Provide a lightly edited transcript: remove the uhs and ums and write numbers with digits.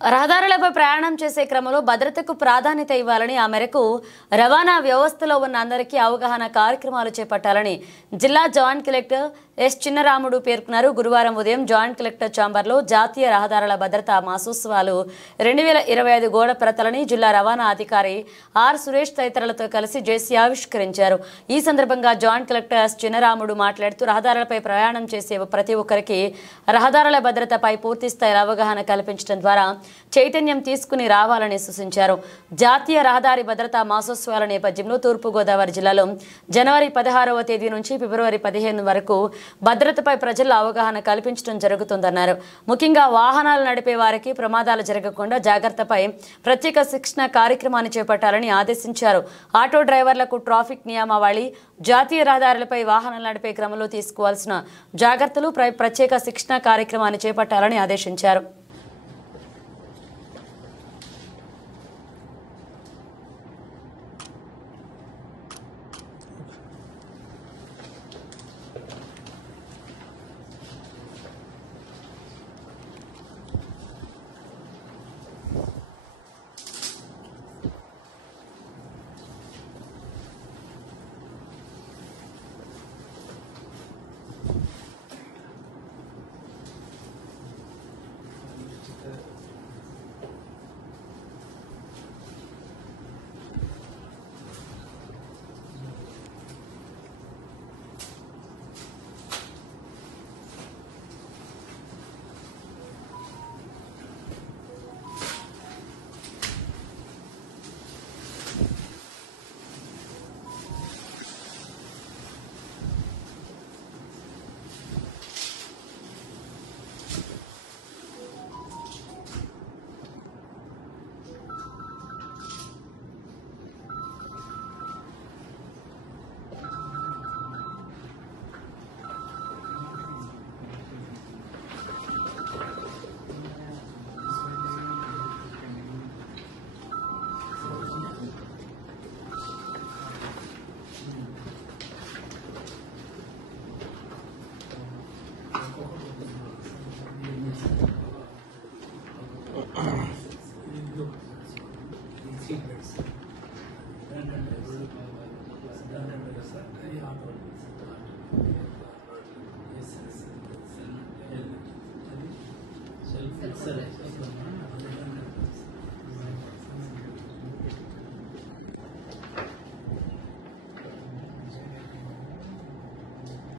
రహదారులపై ప్రయాణం చేసే క్రమంలో భద్రతకు ప్రాధాన్యత ఇవ్వాలని ఆ మేరకు రవాణా వ్యవస్థలో ఉన్న అందరికీ అవగాహన కార్యక్రమాలు చేపట్టాలని జిల్లా జాయింట్ కలెక్టర్ ఎస్ చిన్నరాముడు పేర్కొన్నారు. గురువారం ఉదయం జాయింట్ కలెక్టర్ ఛాంబర్లో జాతీయ రహదారుల భద్రతా మాసోత్సవాలు 2025 గోడ ప్రతలని జిల్లా రవాణా అధికారి ఆర్ సురేష్ తదితరులతో కలిసి జేసీ ఆవిష్కరించారు. ఈ సందర్భంగా జాయింట్ కలెక్టర్ ఎస్ చిన్నరాముడు మాట్లాడుతూ రహదారులపై ప్రయాణం చేసే ప్రతి ఒక్కరికి రహదారుల భద్రతపై పూర్తి స్థాయి అవగాహన కల్పించడం ద్వారా చైతన్యం తీసుకుని రావాలని సూచించారు. జాతీయ రహదారి భద్రతా మాసోత్సవాల నేపథ్యంలో తూర్పుగోదావరి జిల్లాలో జనవరి 16వ తేదీ నుంచి ఫిబ్రవరి 15 వరకు భద్రతపై ప్రజల్లో అవగాహన కల్పించడం జరుగుతుందన్నారు. ముఖ్యంగా వాహనాలు నడిపే వారికి ప్రమాదాలు జరగకుండా జాగ్రత్తపై ప్రత్యేక శిక్షణ కార్యక్రమాన్ని చేపట్టాలని ఆదేశించారు. ఆటో డ్రైవర్లకు ట్రాఫిక్ నియమావళి, జాతీయ రహదారులపై వాహనాలు నడిపే క్రమంలో తీసుకోవాల్సిన జాగ్రత్తలు ప్రత్యేక శిక్షణ కార్యక్రమాన్ని చేపట్టాలని ఆదేశించారు.